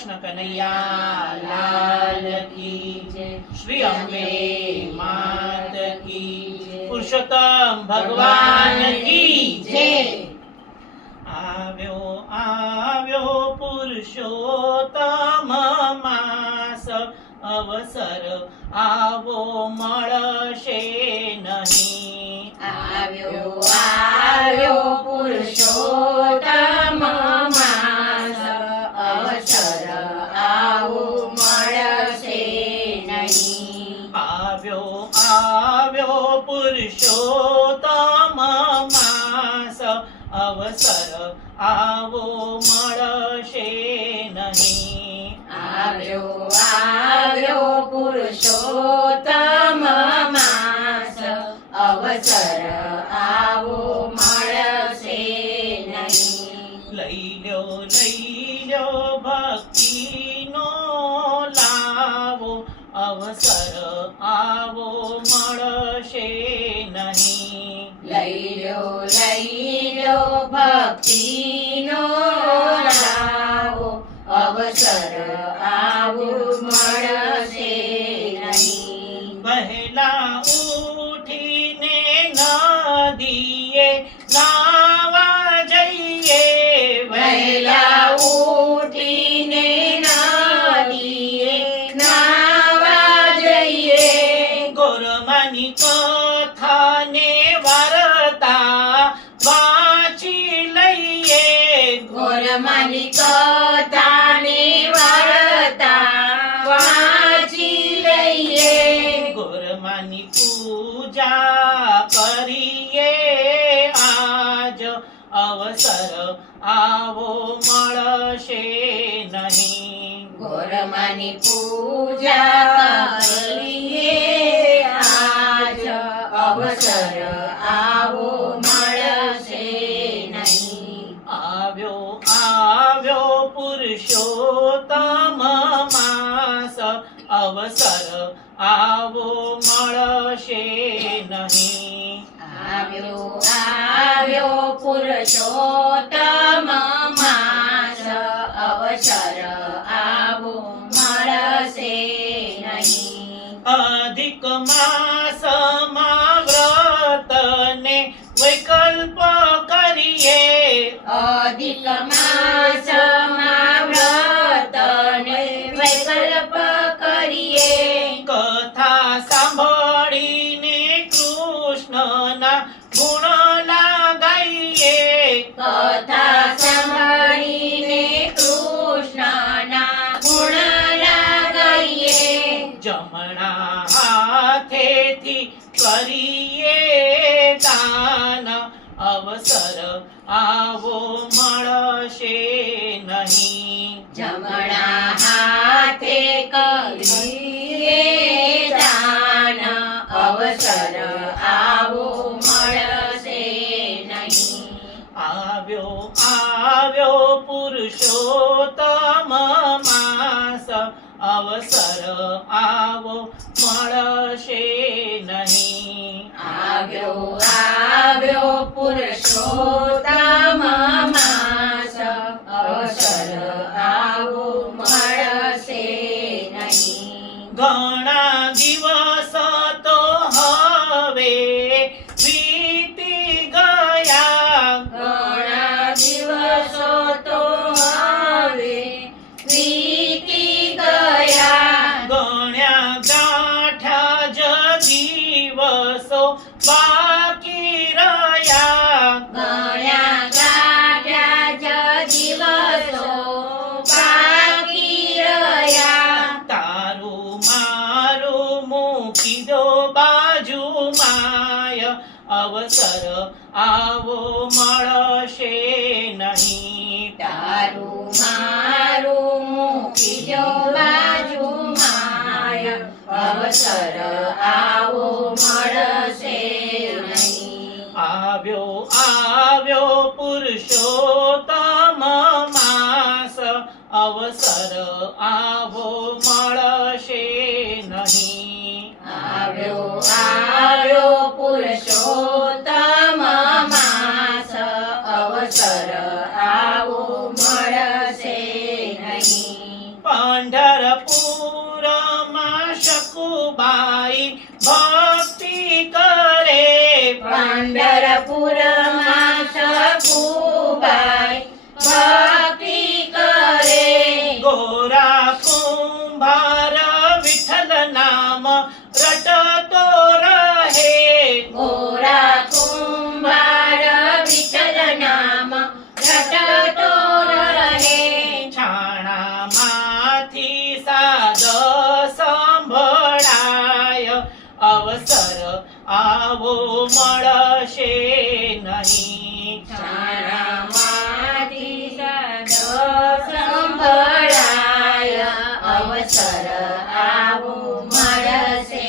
કૃષ્ણ કનૈયા લાલ કી જય, શ્રી અંબે માત કી જય, પુરુષોત્તમ ભગવાન કી જય। આવ્યો આવ્યો પુરુષોત્તમ માસ, અવસર આવો મળશે નહીં। આવ્યો આવ્યો પુરુષોત્તમ માસ, અવસર આવો મળશે નહીં। આવ્યો આવ્યો પુરુષોત્તમ માસ, અવસર આવો મળશે નહીં। આવ્યો આવ્યો પુરુષોત્તમ માસ, અવસર આવો મળશે નહીં। લઈ લ્યો ભક્તિનો લાવો, અવસર આવો મળશે નહીં। લઈ લ્યો ભક્તિનો લાવો, અવસર આવો મળશે નહીં। વહેલા ઉઠીને નદીએ નાવા જઈએ, વહેલા ઉઠીને નદીએ નાવા જઈએ, ગોરમાની કથાને વાર્તા વાંચી લઈએ, ગોરમાની કથાની વાર્તા વાંચી લઈએ, ગોરમાની પૂજા કરીએ આજ, અવસર આવો મળશે નહીં। ગોરમાની પૂજા કરીએ આજ, અવસર આવો મળશે નહીં। આવ્યો આવ્યો પુરુષોત્તમ માસ, અવસર આવો મળશે નહીં। આવ્યો આવ્યો પુરુષોત્તમ માસ, અવસર આવો મળશે નહીં। અધિક માસમાં વ્રતને વૈકલ્પ કરીએ, અધિક માસમાં વ્રતને વૈકલ્પ કરીએ, કથા સાંભળીને કૃષ્ણના ગુણ લાગાઈએ, કથા સાંભળીને કૃષ્ણના ગુણ લાગાઈએ, જમણા હાથેથી કરીએ દાન, અવસર આવો મળશે નહીં। જમણા હાથે કરીએ દાન, અવસર આવો મળશે નહીં। આવ્યો આવ્યો પુરુષોત્તમ માસ, અવસર આવો મળશે નહીં। આવ્યો આવ્યો પુરુષોત્તમ માસ, અવસર આવો મળશે નહીં। ઘણા દિવસ તો હવે વીતી ગયા, ઘણા દિવસો તો હવે વીતી ગયા, ગણ્યા ગાંઠા જ દિવસો બાકી રહ્યા, ગણ્યા ગાંઠ્યા જ દિવસો બાકી રહ્યા, તારું મારું મૂકી દો બાજુમાય, અવસર આવો મળશે નહીં। તારું મારું મૂકી દો બાજુમાય, અવસર આવો મળશે નહીં। આવ્યો આવ્યો પુરુષોત્તમ માસ, અવસર આવો મળશે નહીં। આવ્યો આવ્યો પુરુષોત્તમ માસ, અવસર આવો મળશે નહીં। પંઢરપુરમાં શકુબાઈ ભક્તિ કરે પંઢરપુરમાં શકુબાઈ ભક્તિ કરે ગોરા કુંભાર વિઠ્ઠલ નામ રટતો રહે ગોરા કુંભાર વિઠ્ઠલ નામ રટતો રહે છાણામાંથી સાદ સંભળાય અવસર આવો મળશે નહીં છાણામાંથી સાદો સંભળાય અવસર આવો મળશે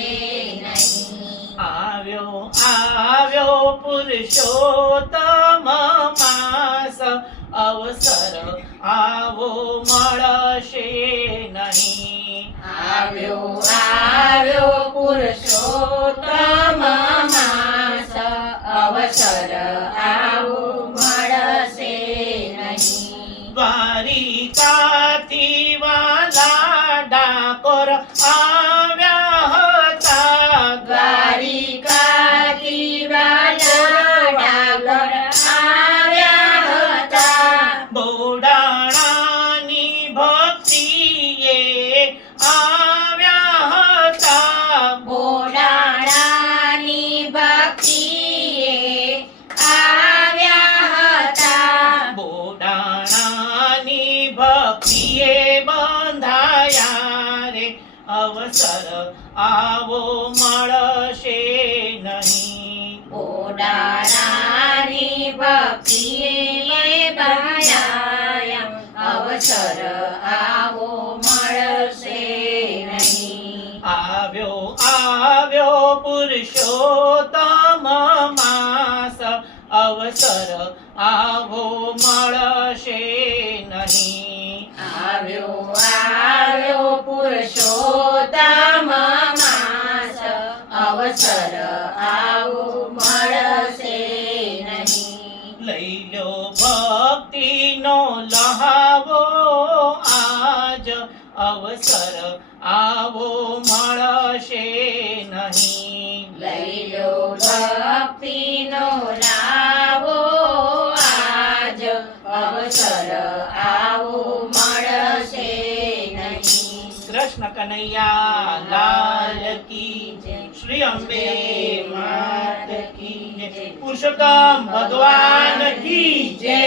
નહીં આવ્યો આવ્યો પુરુષોત્તમ માસ અવસર આવો મળશે નહીં આવ્યો આવ્યો પુરુષોત્તમ માસ અવસર આવો મળશે નહીં દ્વારિકાથી વાલા ડાકોર આવ્યા હતા દ્વારિકાથી વાલા ડાકોર આવ્યા હતા બોડાણાની ભક્તિએ આવ્યા હતા બોડાણાની ભક્તિએ આવ્યા હતા બોડાણાની ભક્તિએ બંધાયા રે અવસર આવો મળશે નહીં બોડાણાની ભક્તિએ બંધાયા અવસર આવો મળશે નહીં આવ્યો આવ્યો પુરુષોત્તમ માસ અવસર આવો મળશે નહીં આવ્યો આવ્યો પુરુષોત્તમ માસ અવસર આવો મળશે નહીં લઈ લો ભક્તિનો લહાવો આજ અવસર આવો મળશે નહીં લઈ લો ભક્તિનો લાવો આજ અવસર આવો મળશે નહીં કૃષ્ણ કનૈયા લાલ કી જય. શ્રી અંબે માત કી જય. પુરુષોત્તમ ભગવાન કી જય.